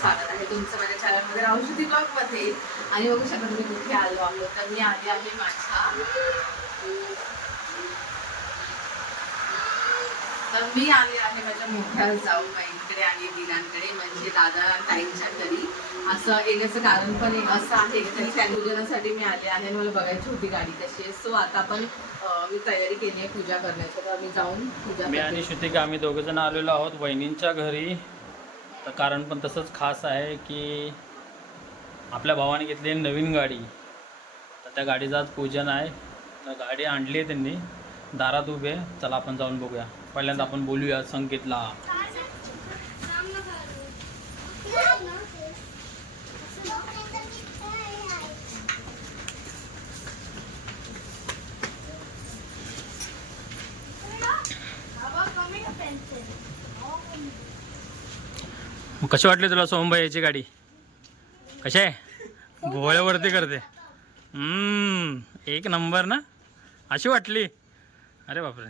स्वागत आहे तुमचं माझ्या चॅनलमध्ये औषधी ब्लॉगमध्ये आणि बघू शकता तुम्ही कुठे आलो आलो तर मी आले आहे माझ्या तर मी आले आहे माझ्या मोठ्या जाऊबाईंकडे आणि दिनांकडे म्हणजे दादा ताईंच्या घरी. असं येण्याचं कारण पण असं आहे तरी त्या पूजनासाठी मी आले आहे आणि मला बघायची होती गाडी कशी आहे. सो आता पण मी तयारी केली आहे पूजा करण्याची. तर मी जाऊन पूजा मी आणि. श्रुतिका आम्ही दोघं जण आलेलो आहोत वहिनींच्या घरी. तर कारण पण तसंच खास आहे की आपल्या भावाने घेतलेली नवीन गाडी. तर त्या गाडीचं आज पूजन आहे. तर गाडी आणली आहे त्यांनी. दारात उभे चला आपण जाऊन बघूया. पहिल्यांदा आपण बोलूया संकेतला. मग कशी वाटली तुला सोमबाई याची गाडी? कशी आहे? भोळ्यावरती करते. हम्म, एक नंबर ना? अशी वाटली? अरे बापरे.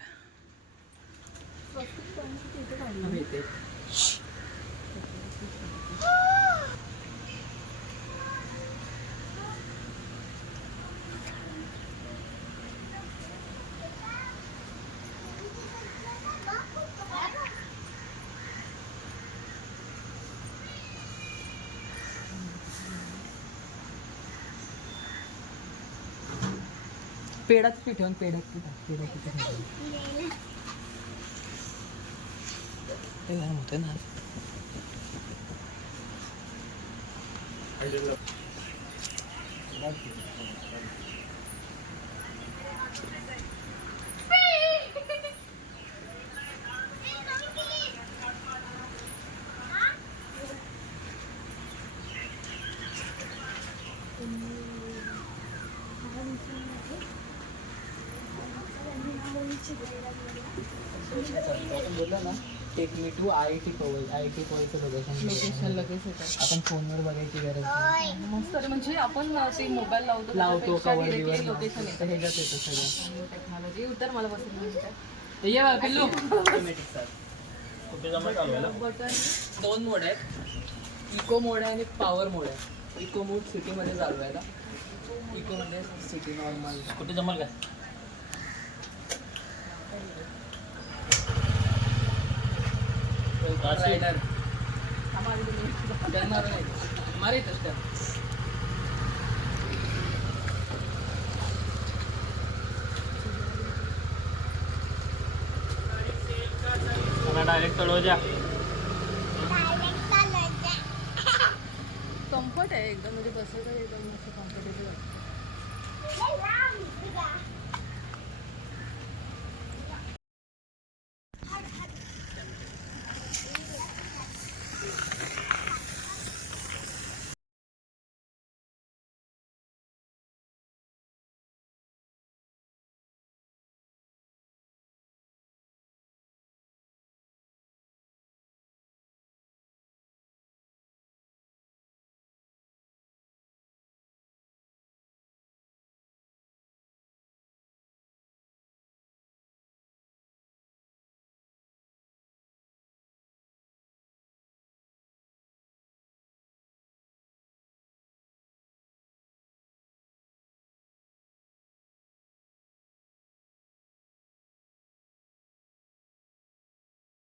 पेढाच ठेवून पेड़ा पीठ होते ना. आपण बोललो ना I T I T location location लगेच येतं आपण फोनवर बघायची गरज नाही. मस्त आहे. म्हणजे आपण ते मोबाईल लावतो लावतो कवर बिवर लोकेशन तर ह्याच्यात येतं सगळं. टेक्नॉलॉजी उतर मला बसून म्हणजे ते ये बा, पिल्लू. बटन दोन मोड आहेत. इको मोड आहे आणि पॉवर मोड आहे. इको मोड सिटीमध्ये चालवायला इको म्हणजे सिटी नॉर्मल कुठे जमल काय? डायरेक्ट चढवा जा कम्फर्ट आहे एकदम म्हणजे बसायचं एकदम असं कम्फर्टेबल